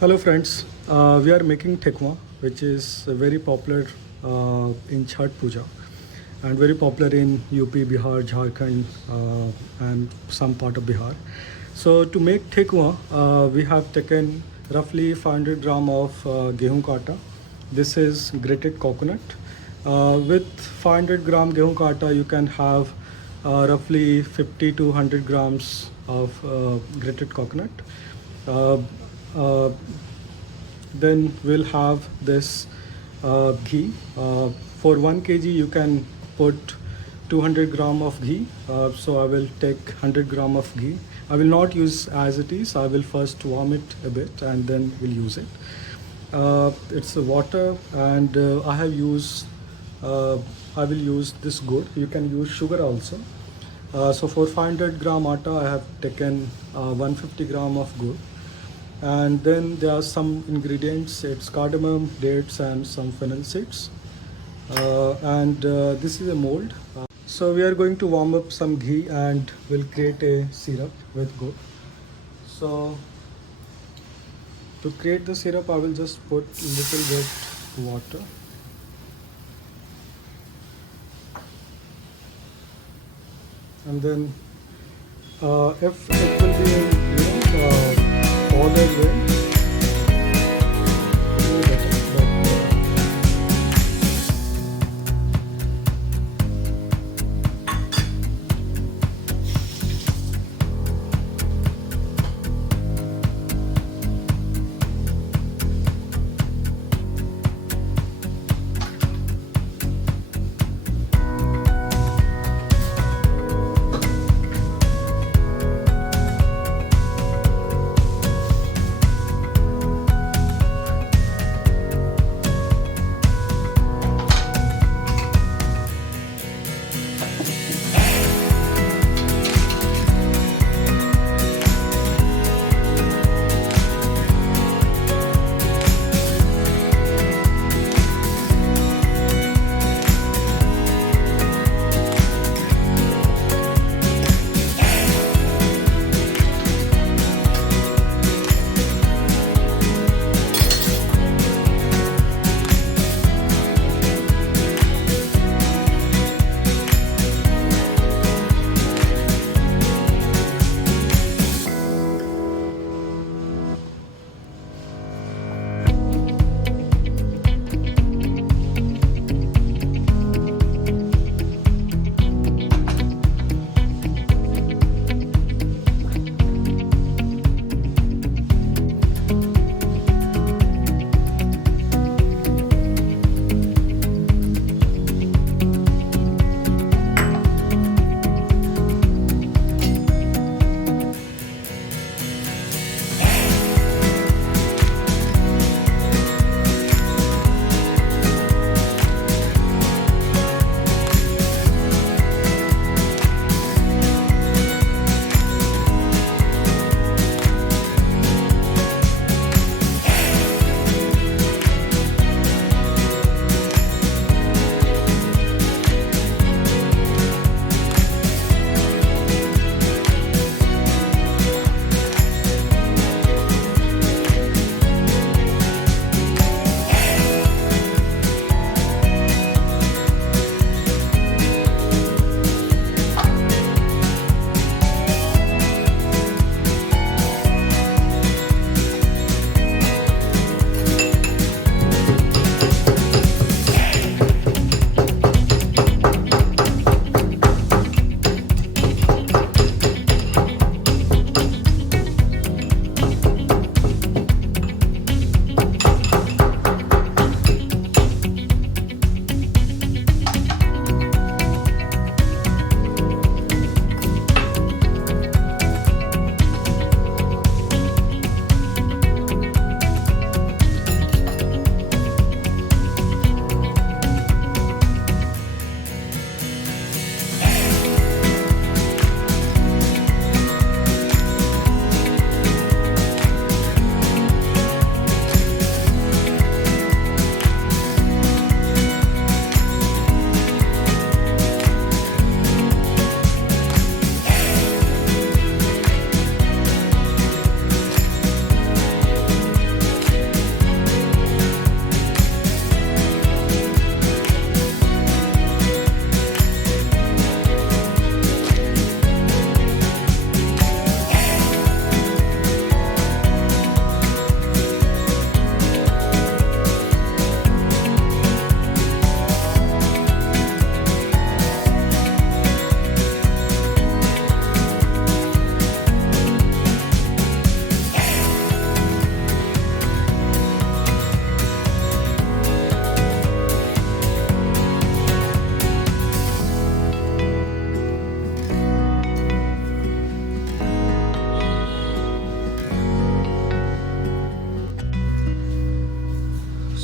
Hello friends, we are making Thekua, which is very popular in Chhath Puja and very popular in UP, Bihar, Jharkhand and some part of Bihar. So to make Thekua, we have taken roughly 500 gram of gehun ka atta. This is grated coconut. With 500 gram gehun ka atta, you can have roughly 50 to 100 grams of grated coconut. Uh, uh, then we'll have this ghee. For 1 kg, you can put 200 gram of ghee. So I will take 100 gram of ghee. I will not use as it is. I will first warm it a bit and then we'll use it. It's water, and I will use this gur. You can use sugar also. So for 500 gram atta, I have taken 150 gram of gur. And then there are some ingredients. It's cardamom, dates, and some fennel seeds. And this is a mold. So we are going to warm up some ghee and we'll create a syrup with gur. So to create the syrup, I will just put little bit water. And then if it will be in ordered way, it will be better.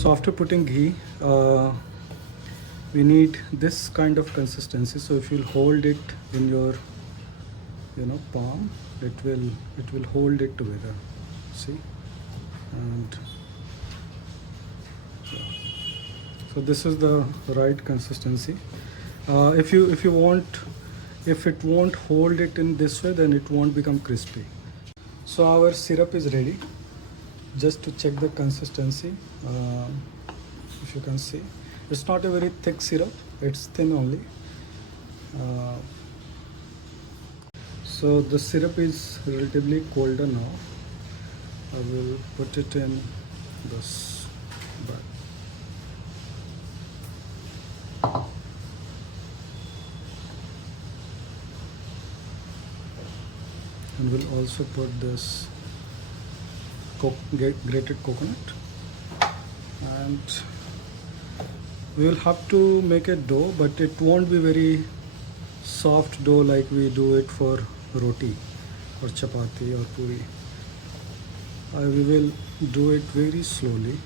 So after putting ghee, we need this kind of consistency. So if you'll hold it in your palm, it will hold it together. See, and so this is the right consistency. If you want, if it won't hold it in this way, then it won't become crispy. So our syrup is ready. Just to check the consistency, if you can see, it's not a very thick syrup, it's thin only. So the syrup is relatively colder now. I will put it in this bag. And we'll also put this grated coconut, and we will have to make a dough, but it won't be very soft dough like we do it for roti or chapati or puri. We will do it very slowly.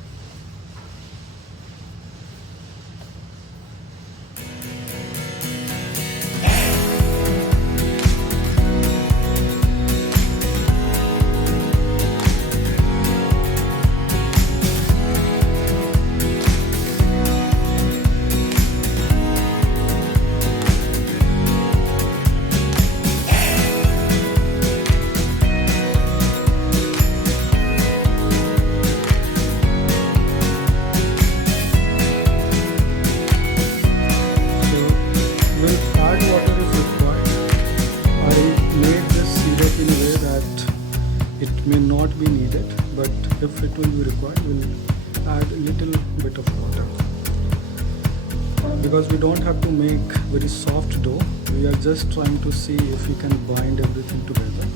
It may not be needed, but if it will be required, we'll add a little bit of water. Because we don't have to make very soft dough, we are just trying to see if we can bind everything together.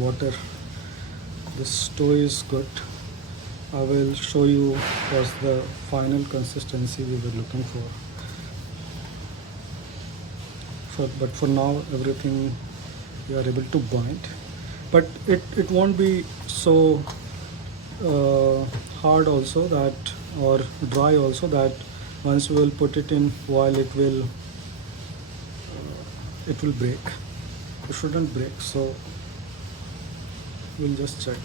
Water. This dough is good. I will show you what's the final consistency we were looking for. But for now, everything we are able to bind. But it won't be so hard also that, or dry also, that once we will put it in while it will break. It shouldn't break. So we'll just check.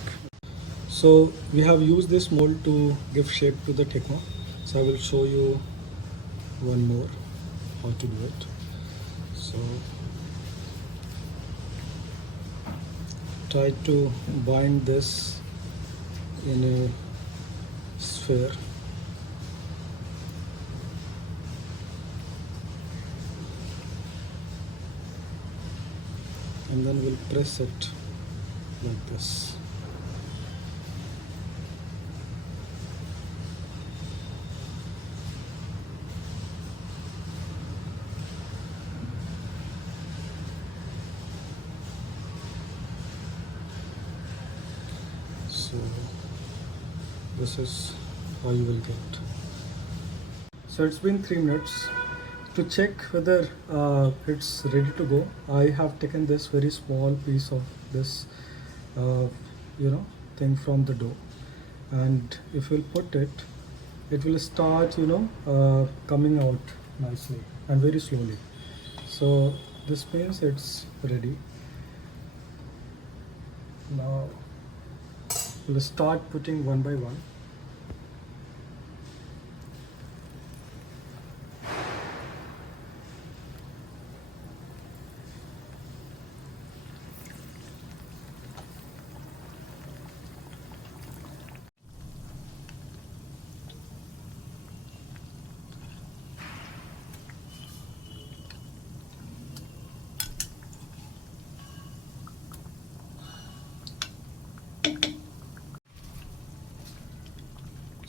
So we have used this mold to give shape to the thekua. So I will show you one more how to do it. So try to bind this in a sphere. And then we'll press it like this. So this is how you will get. So it's been 3 minutes. To check whether it's ready to go, I have taken this very small piece of this thing from the dough, and if you'll put it, it will start, coming out nicely and very slowly. So this means it's ready. Now we'll start putting one by one.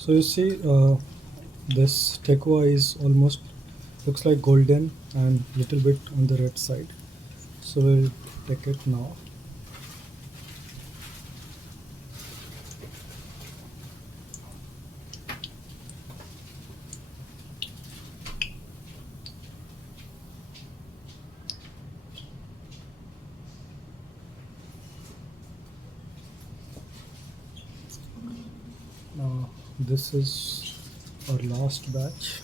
So you see, this Thekua is almost looks like golden and little bit on the red side. So we'll take it now. Now this is our last batch.